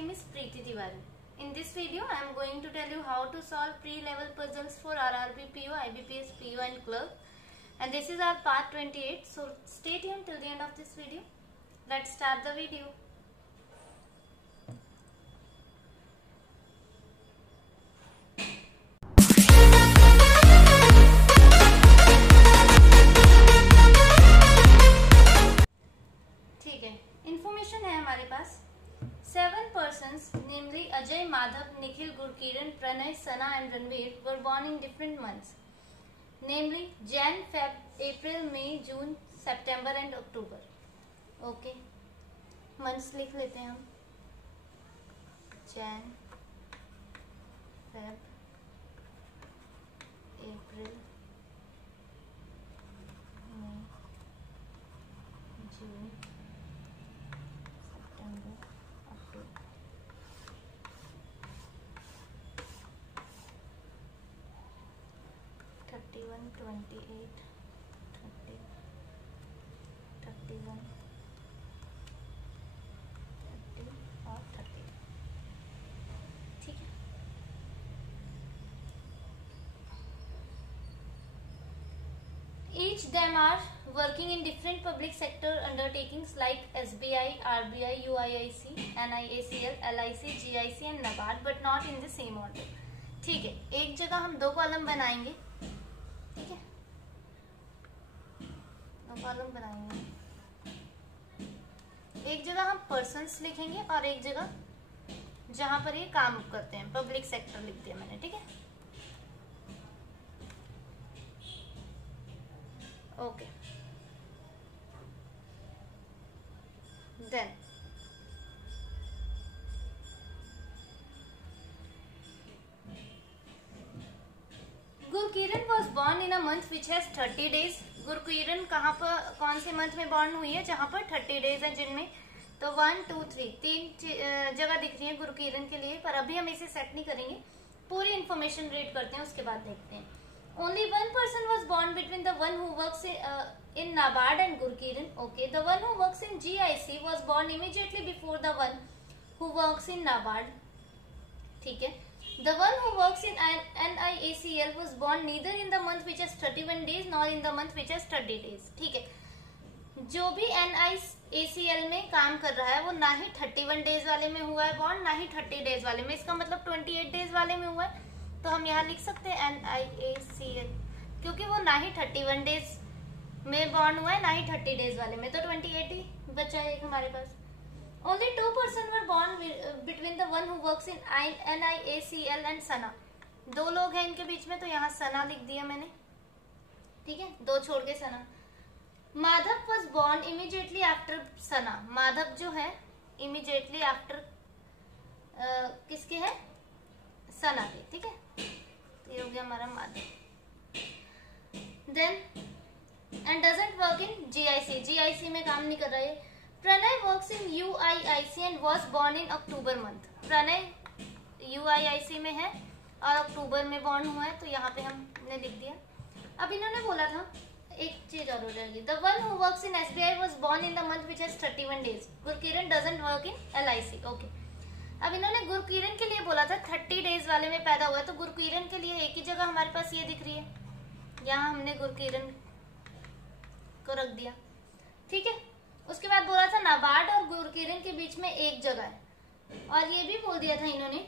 name is Preeti Tiwari. In this video, I am going to tell you how to solve pre-level puzzles for RRB PO, IBPS PO and clerk. And this is our part 28. So stay tuned till the end of this video. Let's start the video. ठीक है, information है हमारे पास। 7 persons, namely Ajay, Madhav, Nikhil, Gurkiran, Pranay, Sana and Ranveer were born in different months, namely Jan, Feb, April, May, June, September and October. Okay, months लिख लेते हैं हम। Jan, Feb, April, May, June, September, October. 31, 28, 30, 31, 30 और 30। ठीक है, each them are working in different public sector undertakings like SBI, RBI, UIIC, NIACL, LIC, GIC and NABARD, but not in the same order. ठीक है, एक जगह हम 2 column बनाएंगे। ठीक है, 2 कॉलम बनाएंगे। एक जगह हम पर्सन्स लिखेंगे और एक जगह जहां पर ये काम करते हैं पब्लिक सेक्टर लिख दिया मैंने। ठीक है, okay. Then Gurkiran was born in a month which has 30 days. Gurkiran कहाँ पर, कौन से मंथ में बॉर्न हुई है जहां पर 30 डेज है, जिनमें तो 1, 2, 3 3 जगह दिख रही है गुरकिरण के लिए, पर अभी हम इसे सेट नहीं करेंगे। पूरी इंफॉर्मेशन रीड करते हैं, उसके बाद देखते हैं। Only one person was born between the one who works in NABARD and Gurkiran. Okay, the one who works in GIC was born immediately before the one who works in NABARD. ठीक है, the one who works in NIACL was born neither in the month which has 31 days nor in the month which has 30 days. ठीक है, जो भी NIACL में काम कर रहा है वो ना ही 31 डेज वाले में हुआ है बॉर्न, ना ही 30 डेज वाले में। इसका मतलब 28 डेज वाले में हुआ है, तो हम यहाँ लिख सकते हैं NIACL, क्योंकि वो ना ही 31 डेज में बॉर्न हुआ है ना ही 30 डेज वाले में, तो 28 ही बचा है एक हमारे पास। Only 2 persons were born between the one who works in NIACL and Sana. 2 लोग हैं इनके बीच में, तो यहाँ सना लिख दिया मैंने। ठीक है, 2 छोड़ के सना। Madhav was born immediately after Sana. Madhav जो है immediately after किसके है, सना के। ठीक है, तो ये हो गया हमारा Madhav. Then and doesn't work in GIC, GIC में काम नहीं कर रहा है। Pranay works in UIIC and was born in October month. प्रणय UIIC में है और अक्टूबर में बॉर्न हुआ है, तो यहाँ पे हमने लिख दिया। अब इन्होंने बोला था एक चीज और हो जाएगी, the one who works in SBI was born in the month which has 31 days. Gurkiran doesn't work in LIC। Okay, अब इन्होंने गुरकिरण के लिए बोला था 30 डेज वाले में पैदा हुआ है, तो गुरकिरण के लिए एक ही जगह हमारे पास ये दिख रही है, यहाँ हमने गुरकिरण को रख दिया। ठीक है, उसके बाद बोला था नाबार्ड और गुरकिरण के बीच में एक जगह है, और ये भी बोल दिया था इन्होंने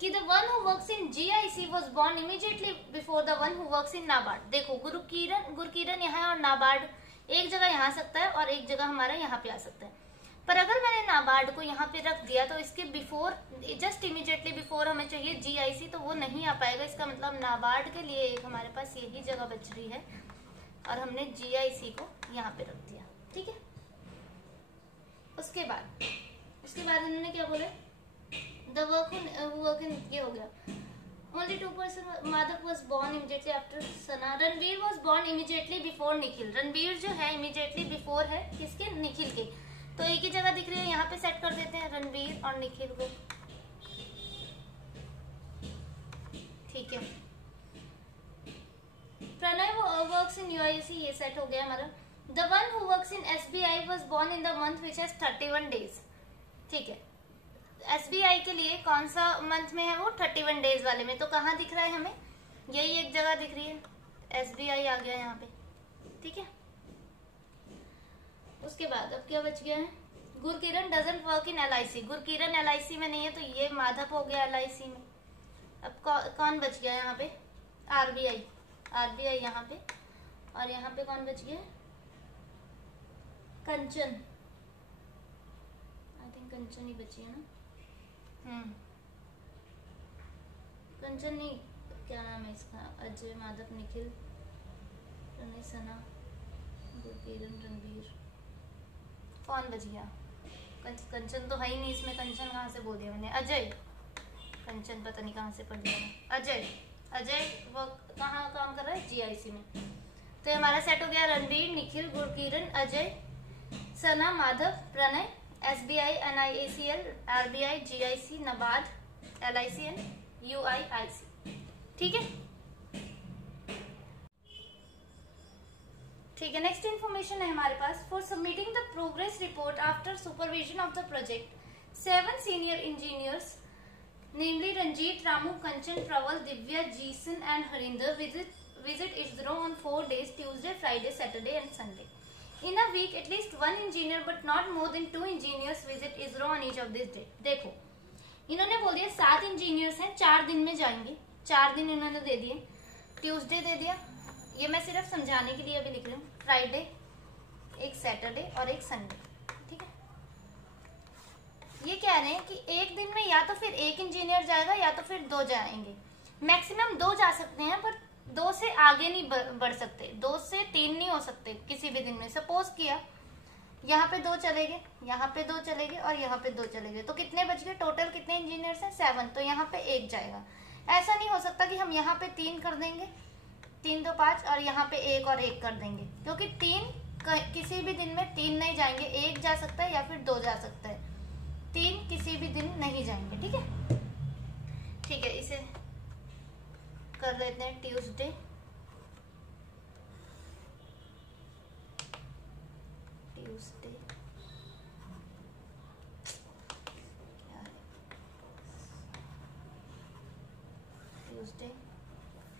कि the one who works in GIC was born immediately before the one who works इन नाबार्ड। देखो, गुरकिरण यहाँ और नाबार्ड एक जगह यहाँ आ सकता है और एक जगह हमारा यहाँ पे आ सकता है, पर अगर मैंने नाबार्ड को यहाँ पे रख दिया तो इसके बिफोर, जस्ट इमीडिएटली बिफोर हमें चाहिए GIC, तो वो नहीं आ पाएगा। इसका मतलब नाबार्ड के लिए एक हमारे पास यही जगह बच रही है और हमने GIC को यहाँ पे रख दिया। ठीक है, उसके बाद इन्होंने क्या बोले, द वर्क इन, ये हो गया। Only 2 persons, Madhav was born immediately after Sana. Ranveer was born immediately before Nikhil. Ranveer जो है immediately before है किसके, निखिल के, तो एक ही जगह दिख रही है, यहाँ पे सेट कर देते हैं रणवीर और निखिल को। ठीक है, प्रणय वर्क्स इन UIC, ये सेट हो गया हमारा। The one who works in SBI was born in the month which has 31 days. ठीक है, SBI के लिए कौन सा मंथ में है वो 31 डेज वाले में। तो कहाँ दिख रहा है हमें, यही एक जगह दिख रही है, SBI आ गया यहाँ पे, ठीक है। उसके बाद अब क्या बच गया है, Gurkiran doesn't work in LIC। Gurkiran LIC में नहीं है तो ये माधव हो गया LIC में। अब कौन बच गया यहाँ पे, RBI यहाँ पे, और यहाँ पे कौन बच गया, कंचन, आई थिंक कंचन ही बची है ना। कंचन नहीं, क्या नाम है इसका, अजय, माधव, निखिल, रमेश, सना, गुरकिरण, रणवीर, कौन बच गया, कंचन तो है ही नहीं इसमें। कंचन कहाँ से बोल दिया मैंने, अजय, कंचन पता नहीं कहाँ से पढ़ दिया। अजय वो कहाँ काम कर रहा है, GIC में। तो हमारा सेट हो गया Ranveer, Nikhil, Gurkiran, Ajay, Sana, Madhav, Pranay, SBI, NIACL, RBI, GIC, NABARD, LIC and UIIC, ठीक है। ठीक है, नेक्स्ट इन्फॉर्मेशन है हमारे पास। For submitting the progress report after supervision of the project, 7 senior engineers namely Ranjit, Ramu, Kanchan, Praval, Divya, Jason and Harinder visit ISRO on 4 days, Tuesday, Friday, Saturday and Sunday. In a week, at least 1 engineer but not more than 2 engineers visit ISRO on each of these days. देखो इन्होंने बोल दिया 7 engineers हैं, 4 दिन में जाएंगे, 4 दिन इन्होंने दे दिए। ट्यूसडे दे दिया, ये मैं सिर्फ समझाने के लिए अभी लिख रही हूँ, फ्राइडे, एक सैटरडे और एक संडे, ठीक है। ये कह रहे हैं कि एक दिन में या तो फिर एक इंजीनियर जाएगा या तो फिर 2 जाएंगे। मैक्सिमम 2 जा सकते हैं पर 2 से आगे नहीं बढ़ सकते, 2 से 3 नहीं हो सकते किसी भी दिन में। सपोज किया यहाँ पे 2 चले गए, यहाँ पे 2 चले गए और यहाँ पे 2 चले गए, तो कितने बच गए, टोटल कितने इंजीनियर्स हैं, 7। तो यहाँ पे 1 जाएगा। ऐसा नहीं हो सकता कि हम यहाँ पे 3 कर देंगे, 3 2 5 और यहाँ पे 1 और 1 कर देंगे, क्योंकि 3 किसी भी दिन में 3 नहीं जाएंगे, 1 जा सकता है या फिर 2 जा सकता है, 3 किसी भी दिन नहीं जाएंगे, ठीक है। ठीक है, इसे कर लेते हैं Tuesday,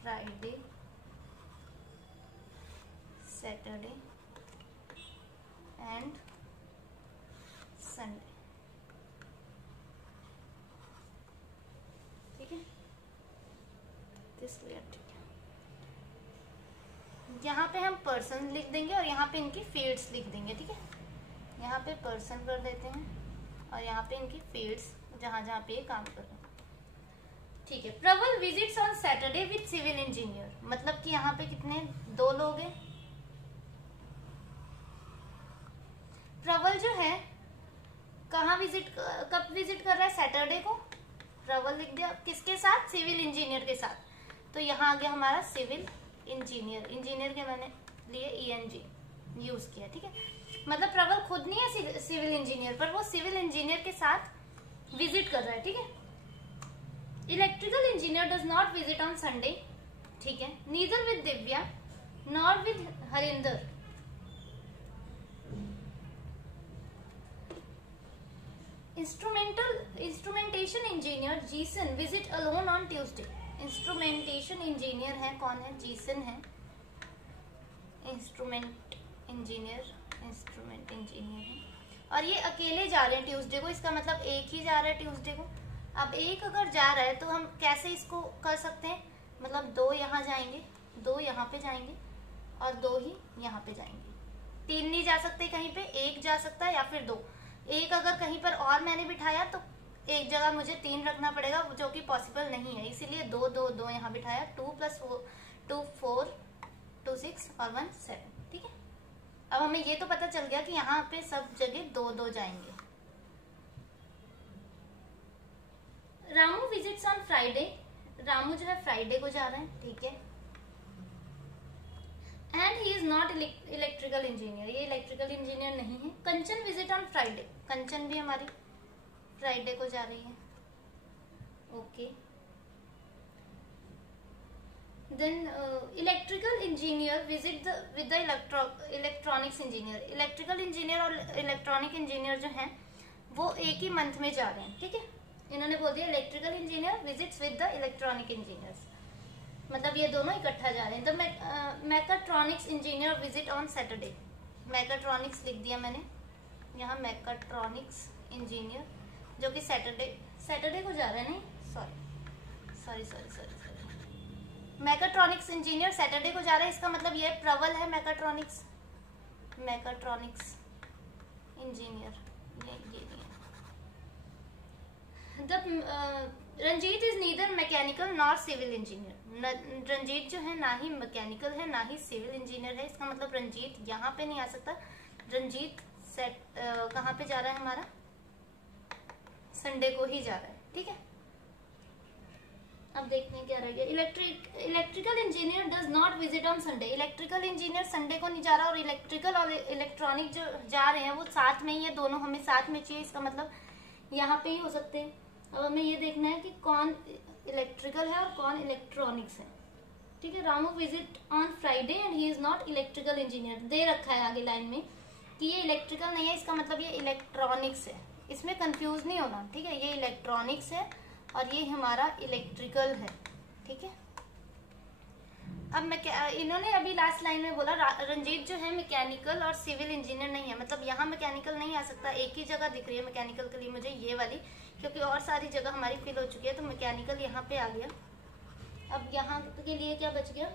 Friday, Saturday and Sunday, ठीक है। दिस क्लियर, ठीक है। यहाँ पे हम पर्सन लिख देंगे और यहाँ पे इनकी फील्ड्स लिख देंगे, ठीक है। यहाँ पे पर्सन कर देते हैं और यहाँ पे इनकी फील्ड्स जहाँ जहाँ पे ये काम कर रहे हैं, ठीक है। Prabal visits on Saturday with civil engineer, मतलब कि यहाँ पे कितने, 2 लोग हैं। प्रबल जो है कहाँ कब विजिट कर रहा है, सैटरडे को। प्रबल लिख दिया, किसके साथ, सिविल इंजीनियर के साथ। तो यहाँ आ गया हमारा सिविल इंजीनियर, इंजीनियर के मैंने लिए ENG यूज किया, ठीक है। मतलब प्रबल खुद नहीं है सिविल इंजीनियर, पर वो सिविल इंजीनियर के साथ विजिट कर रहा है, ठीक है। Electrical engineer does not visit on Sunday, ठीक है। Neither with Divya not with Harinder. Instrumentation engineer Jason visit alone on Tuesday. Instrumentation engineer है कौन है, जीसन है। इंस्ट्रूमेंट इंजीनियर है और ये अकेले जा रहे हैं ट्यूसडे को, इसका मतलब एक ही जा रहा है ट्यूसडे को। अब एक अगर जा रहा है तो हम कैसे इसको कर सकते हैं, मतलब 2 यहाँ जाएंगे, 2 यहाँ पे जाएंगे और 2 ही यहाँ पे जाएंगे। 3 नहीं जा सकते कहीं पे, 1 जा सकता है या फिर 2। 1 अगर कहीं पर और मैंने बिठाया तो एक जगह मुझे 3 रखना पड़ेगा, जो कि पॉसिबल नहीं है, इसीलिए 2 2 2 यहाँ बिठाया। 2 + 2 4, 2 6 और 1 7, ठीक है। अब हमें ये तो पता चल गया कि यहाँ पे सब जगह 2 2 जाएंगे। Ramu visits on Friday, Ramu जो है फ्राइडे को जा रहे हैं, ठीक है। And he is not electrical engineer, ये इलेक्ट्रिकल इंजीनियर नहीं है। Kanchan visit on Friday, Kanchan भी हमारी फ्राइडे को जा रही है, okay. Then electrical engineer visit with the electronics engineer. Electrical engineer और इलेक्ट्रॉनिक इंजीनियर जो है वो एक ही मंथ में जा रहे हैं, ठीक है। इन्होंने बोल दिया electrical engineer visits with the electronic engineers, मतलब ये दोनों इकट्ठा जा रहे हैं। The mechatronics engineer visit on Saturday, mechatronics लिख दिया मैंने यहाँ, मैकाट्रॉनिक्स इंजीनियर जो कि सैटरडे को जा रहे हैं, नहीं सॉरी मैकाट्रॉनिक्स इंजीनियर सैटरडे को जा रहे हैं, इसका मतलब ये प्रबल है mechatronics engineer, Ranjit is neither mechanical nor civil engineer, Ranjit जो है ना ही मैकेनिकल है ना ही सिविल इंजीनियर है, इसका मतलब रंजीत यहाँ पे नहीं आ सकता। रंजीत कहाँ पे जा रहा है हमारा, संडे को ही जा रहा है, ठीक है। अब देखते हैं क्या रह गया। Electrical engineer does not visit on Sunday, electrical engineer Sunday को नहीं जा रहा, और इलेक्ट्रिकल और इलेक्ट्रॉनिक जो जा रहे हैं वो साथ में ही है, दोनों हमें साथ में चाहिए, इसका मतलब यहाँ पे ही हो सकते हैं। अब हमें ये देखना है कि कौन इलेक्ट्रिकल है और कौन इलेक्ट्रॉनिक्स है, ठीक है। Ramu visit on Friday and he is not electrical engineer, दे रखा है आगे लाइन में कि ये इलेक्ट्रिकल नहीं है, इसका मतलब ये इलेक्ट्रॉनिक्स है, इसमें कंफ्यूज नहीं होना, ठीक है। ये इलेक्ट्रॉनिक्स है और ये हमारा इलेक्ट्रिकल है, ठीक है। अब मैं इन्होंने अभी लास्ट लाइन में बोला रंजीत जो है मैकेनिकल और सिविल इंजीनियर नहीं है, मतलब यहाँ मैकेनिकल नहीं आ सकता, एक ही जगह दिख रही है मैकेनिकल के लिए मुझे ये वाली, क्योंकि और सारी जगह हमारी फिल हो चुकी है, तो मैकेनिकल यहाँ पे आ गया। अब यहाँ के लिए क्या बच गया,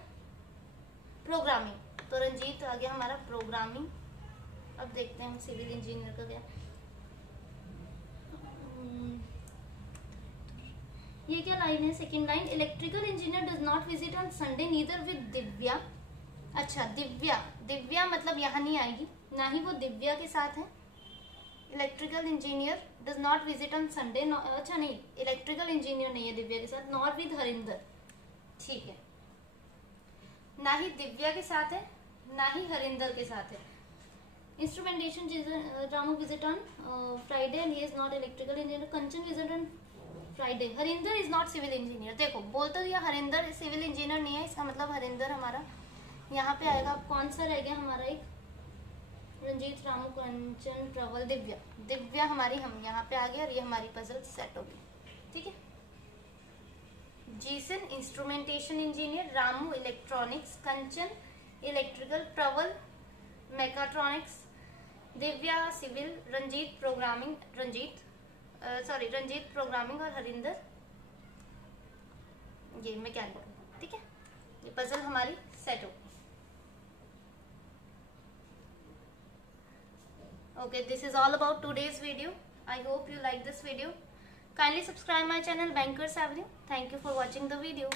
प्रोग्रामिंग, तो रंजीत आ गया हमारा प्रोग्रामिंग। अब देखते हैं हम सिविल इंजीनियर का क्या, ये क्या लाइन है, second line, electrical engineer does not visit on Sunday neither with Divya. अच्छा दिव्या मतलब यहाँ नहीं आएगी, ना ही वो दिव्या के साथ है। Electrical engineer does not visit on Sunday, अच्छा नहीं इलेक्ट्रिकल इंजीनियर नहीं है दिव्या के साथ, नॉट विद हरिंदर, ठीक है। ना ही दिव्या के साथ है ना ही हरिंदर के साथ है। Instrumentation Ramu visit on Friday and he is not electrical engineer, Kanchan visit on Friday, Harinder is not civil engineer. देखो बोल तो दिया हरिंदर सिविल इंजीनियर नहीं है, इसका मतलब हरिंदर हमारा यहाँ पे आएगा। अब कौन सा रह गया हमारा, एक रंजीत, रामू, कंचन, प्रबल, दिव्या हमारी हम यहाँ पे आ गया, और ये हमारी पजल सेट होगी, ठीक है। जीसन instrumentation engineer, Ramu electronics, Kanchan electrical, Prabal mechatronics, Divya civil, Ranjit programming, Ranjit programming और हरिंदर ये मैकेनिकल, ठीक है। ये पजल हमारी सेट होगी। Okay, this is all about today's video. I hope you like this video. Kindly subscribe my channel Bankers Avenue. Thank you for watching the video.